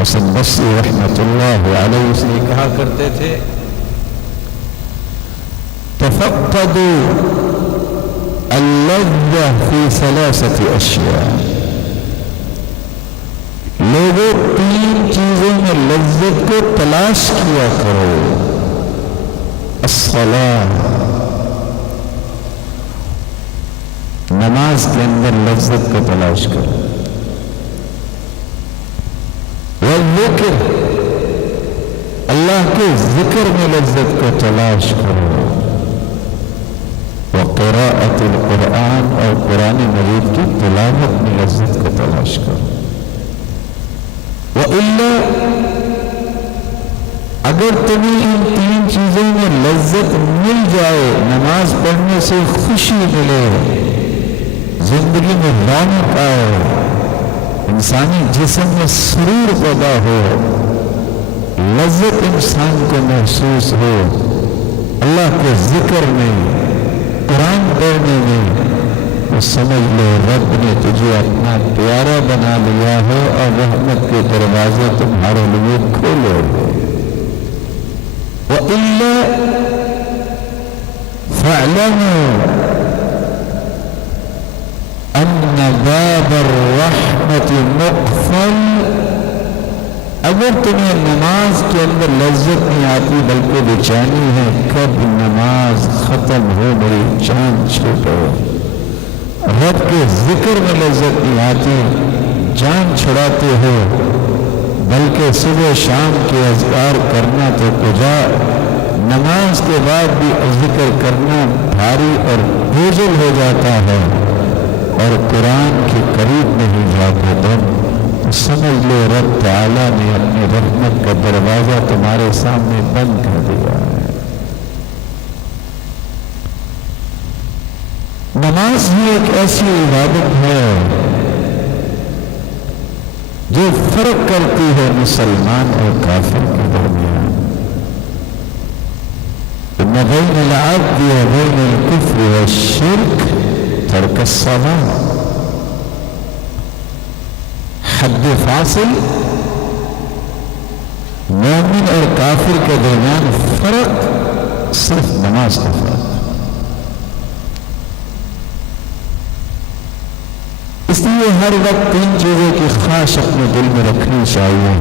حسن بصری رحمۃ اللہ علیہ سے کہا کرتے تھے تفقدوا اللذة في ثلاثة اشیاء، لوگوں تین چیزوں میں لذت کو تلاش کیا کرو، الصلاة، نماز کے اندر لذت کو تلاش کرو، والذکر، اللہ کے ذکر میں لذت کو تلاش کرو، وقراءۃ القرآن، اور قرآن مجید کی تلاوت میں لذت کو تلاش کرو، وإلا اگر تمہیں ان تین چیزوں میں لذت مل جائے، نماز پڑھنے سے خوشی ملے، زندگی میں رونق آئے، انسانی جسم میں سرور پیدا ہو، لذت انسان کو محسوس ہو، اللہ کے ذکر میں، قرآن پڑھنے میں، تو سمجھ لو رب نے تجھے اپنا پیارا بنا لیا ہے اور رحمت کے دروازے تمہارے لیے کھولے ہوئے۔ وَإِلَّا فَاعْلَمُوا أَنَّ بَابَ الرَّحْمَةِ مُقْفَلٌ، اگر تمہیں نماز کے اندر لذت نہیں آتی بلکہ بے چینی ہے، کب نماز ختم ہو میری جان چھوٹو، رب کے ذکر میں لذت نہیں آتی، جان چھڑاتے ہو، بلکہ صبح شام کے اذکار کرنا تو کجا، نماز کے بعد بھی ذکر کرنا بھاری اور بوجھل ہو جاتا ہے، اور قرآن کے قریب نہیں جاتے تم، تو سمجھ لو رب تعالیٰ نے اپنی رحمت کا دروازہ تمہارے سامنے بند کر دیا ہے۔ نماز ہی ایک ایسی عبادت ہے جو فرق کرتی ہے مسلمان اور کافر کے درمیان، ان بین العبد و بین الکفر والشرک ترک الصلاۃ، حد فاصل مومن اور کافر کے درمیان فرق صرف نماز کا فرق۔ اس لیے ہر وقت تین چیزوں کی خواہش اپنے دل میں رکھنی چاہیے۔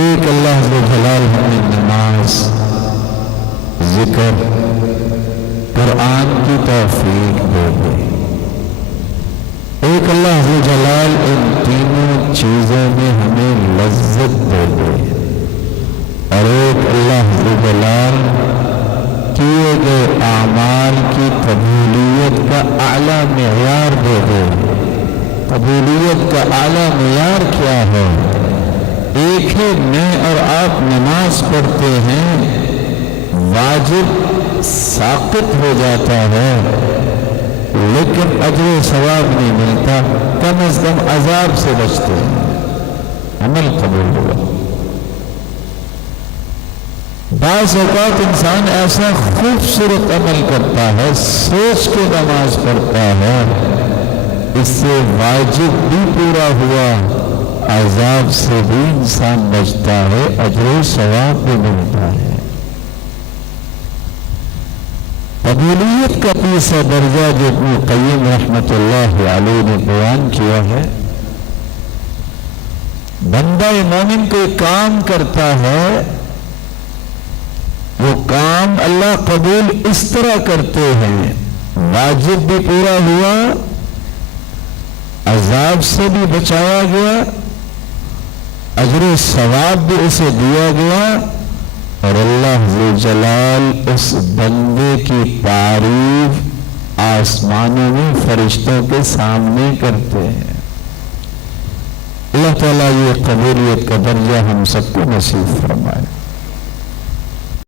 ایک، اللہ ذو جلال ہمیں نماز، ذکر، قرآن کی توفیق دے دے۔ ایک، اللہ ذو جلال ان تینوں چیزوں میں ہمیں لذت دے دے، اور ایک، اللہ ذو جلال کیے گئے اعمال کی قبولیت کا اعلیٰ معیار دے دے۔ قبولیت کا اعلیٰ معیار کیا ہے؟ ایک ہے میں اور آپ نماز پڑھتے ہیں، واجب ساقط ہو جاتا ہے لیکن اجر و ثواب نہیں ملتا، کم از کم عذاب سے بچتے ہیں، عمل قبول ہوا۔ بعض اوقات انسان ایسا خوبصورت عمل کرتا ہے، سوچ کے نماز پڑھتا ہے، اس سے واجب بھی پورا ہوا، عذاب سے بھی انسان بچتا ہے، اجر و ثواب بھی ملتا ہے۔ قبولیت کا تیسرا درجہ جو ابن قیم رحمۃ اللہ علیہ نے بیان کیا ہے، بندہ مومن کوئی کام کرتا ہے، وہ کام اللہ قبول اس طرح کرتے ہیں، واجب بھی پورا ہوا، عذاب سے بھی بچایا گیا، اجر و ثواب بھی اسے دیا گیا، اور اللہ ذو جلال اس بندے کی تعریف آسمانوں میں فرشتوں کے سامنے کرتے ہیں۔ اللہ تعالیٰ یہ قبولیت کا درجہ ہم سب کو نصیب فرمائے۔